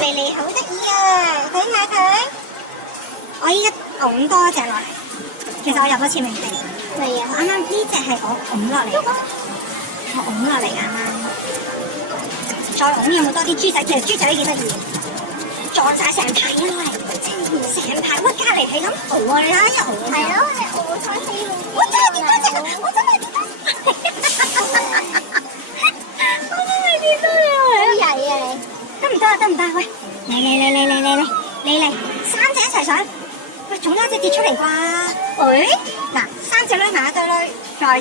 莉莉好得意啊！睇下佢，我依家拱多隻落嚟。其實我入咗次未定。係啊，啱啱呢隻係我拱落嚟，我拱落嚟啱啱。再拱有冇多啲豬仔？其實豬仔都幾得意，撞晒成排落嚟，成排喂隔離係咁熬啊！你睇下一熬。係咯，你熬晒死咯！我真係見到隻，我真係見到。我真係見到你啊！好曳啊你！得唔得啊？得唔得？喂，嚟，三隻一齊上。喂，總有一隻跌出嚟啩？喂，嗱，三隻攆埋一堆攆，再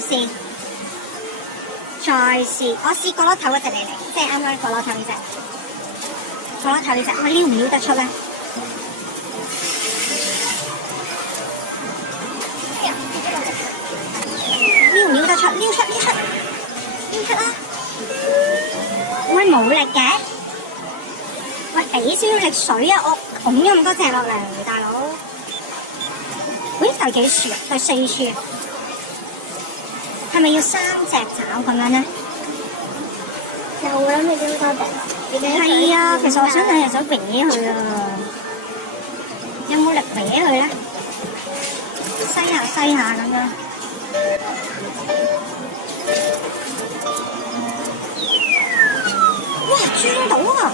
試。我試角落頭嗰隻嚟，即係啱啱角落頭呢隻。角落頭呢隻，我撩唔撩得出咧？撩唔撩得出？撩出啦！喂，冇力嘅。喂，俾少少力水啊！我拱咗咁多隻落嚟，大佬。喂，第幾樹啊？第4樹。係咪要3隻爪咁樣咧？有啦，你點多隻？係啊，其實我想兩隻手搲佢啊。有冇力搲佢咧？西下咁樣。哇，轉到啊！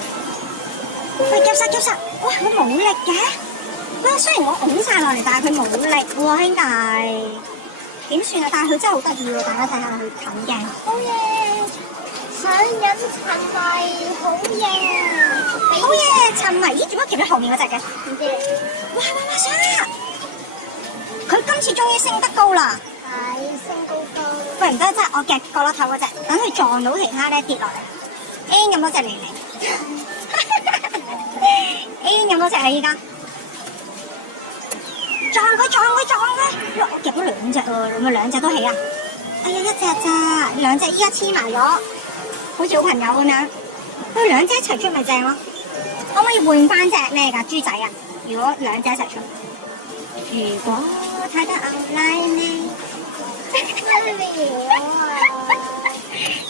喂，夾實！哇，佢冇力嘅。哇，雖然我拱晒落嚟，但係佢冇力喎，兄弟。點算啊？但係佢真係好得意喎，大家睇下佢近鏡。好嘢！想飲陳迷，好嘢！好嘢！陳迷，咦？做乜夾喺後面嗰隻嘅？唔知。哇！沙！佢今次終於升得高啦。係升高。喂，唔得，真係我夾角落頭嗰隻，等佢撞到其他咧跌落嚟。A 咁多隻嚟，A 咁多隻啊！依家。撞佢！哇！我夾咗2隻喎，會唔會2隻都起啊？哎呀，1隻咋？2隻依家黐埋咗，好似好朋友咁樣。佢2隻一齊出咪正咯？可唔可以換翻隻咩㗎？豬仔啊！如果2隻一齊出，如果睇得牛奶呢？乜料啊？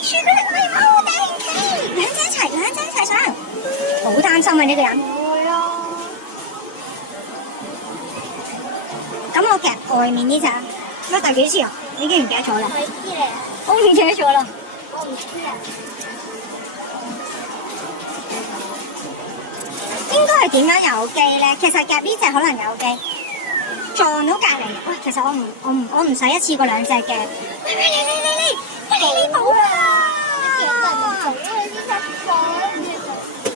朱古力奶泡定期，2隻一齊上，好擔心啊呢個人。咁我夾外面呢隻，乜第幾次啊？你竟然唔記得咗啦？我知咧，我唔記得咗啦。我唔知啊。應該係點樣有機咧？其實夾呢隻可能有機，撞到隔離。喂，其實我唔使一次過2隻嘅。嚟！冇啊！夾得唔好啊！呢隻撞住。